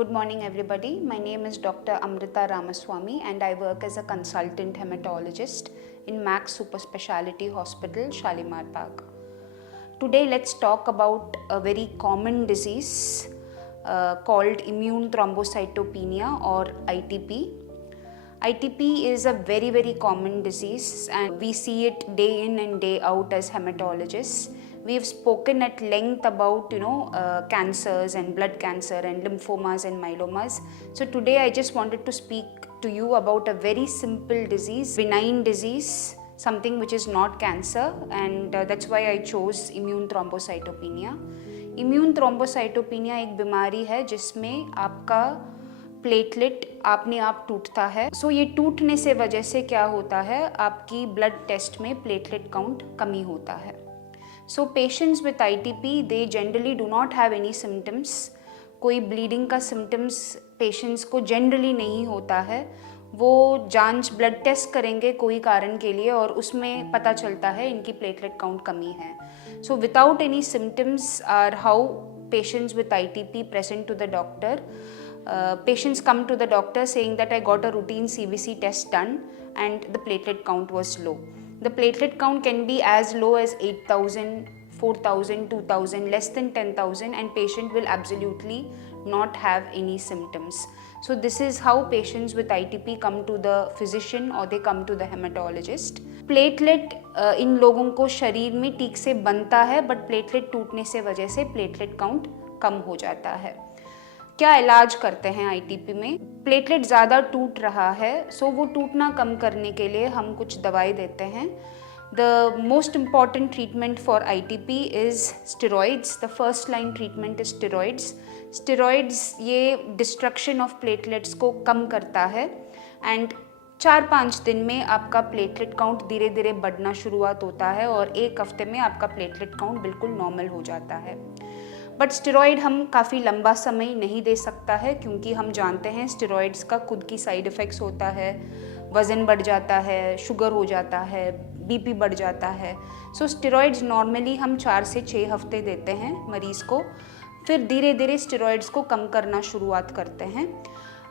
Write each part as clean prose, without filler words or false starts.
Good morning, everybody. My name is Dr. Amrita Ramaswamy, and I work as a consultant hematologist in Max Super Speciality Hospital, Shalimar Bagh. Today, let's talk about a very common disease called immune thrombocytopenia or ITP. ITP is a very common disease, and we see it day in and day out as hematologists. We have spoken at length about cancers and blood cancer and lymphomas and myelomas. So today I just wanted to speak to you about a very simple disease, benign disease, something which is not cancer, and that's why I chose immune thrombocytopenia. Immune thrombocytopenia एक बीमारी है जिसमें आपका platelet अपने आप टूटता है. सो ये टूटने से वजह से क्या होता है, आपकी ब्लड टेस्ट में प्लेटलेट काउंट कमी होता है. So patients with ITP they generally do not have any symptoms. कोई ब्लीडिंग का सिम्टम्स पेशेंट्स को जनरली नहीं होता है. वो जांच ब्लड टेस्ट करेंगे कोई कारण के लिए और उसमें पता चलता है इनकी प्लेटलेट काउंट कमी है. So without any symptoms are how patients with ITP present to the doctor. Patients come to the doctor saying that I got a routine CBC test done and the platelet count was low. The platelet count can be as low as 8,000, 4,000, 2,000, less than 10,000, and patient will absolutely not have any symptoms. So this is how patients with ITP come to the physician or they come to the hematologist. Platelet इन लोगों को शरीर में ठीक से बनता है, but platelet टूटने से वजह से प्लेटलेट काउंट कम हो जाता है. क्या इलाज करते हैं ITP में? प्लेटलेट ज़्यादा टूट रहा है, सो वो टूटना कम करने के लिए हम कुछ दवाई देते हैं. The most important treatment for ITP is steroids. The first line treatment is steroids. Steroids ये डिस्ट्रक्शन ऑफ प्लेटलेट्स को कम करता है एंड 4-5 दिन में आपका प्लेटलेट काउंट धीरे धीरे बढ़ना शुरुआत होता है और एक हफ्ते में आपका प्लेटलेट काउंट बिल्कुल नॉर्मल हो जाता है. बट स्टेरॉइड हम काफ़ी लंबा समय नहीं दे सकता है, क्योंकि हम जानते हैं स्टेरॉइड्स का खुद की साइड इफ़ेक्ट्स होता है. वज़न बढ़ जाता है, शुगर हो जाता है, BP बढ़ जाता है. सो स्टेरॉइड्स नॉर्मली हम 4 से 6 हफ्ते देते हैं मरीज़ को, फिर धीरे धीरे स्टेरॉइड्स को कम करना शुरुआत करते हैं.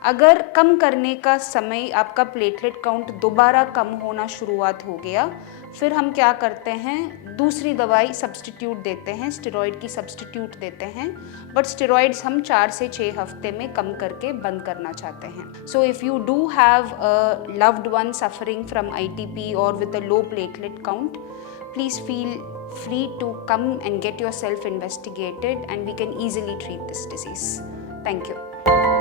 अगर कम करने का समय आपका प्लेटलेट काउंट दोबारा कम होना शुरुआत हो गया, फिर हम क्या करते हैं, दूसरी दवाई सब्सटीट्यूट देते हैं, स्टेरॉइड की सब्सटीट्यूट देते हैं. बट स्टेरॉइड्स हम 4 से 6 हफ्ते में कम करके बंद करना चाहते हैं. So if you do have a loved one suffering from ITP और with a low platelet count, please feel free to come and get yourself investigated and we can easily treat this disease. Thank you.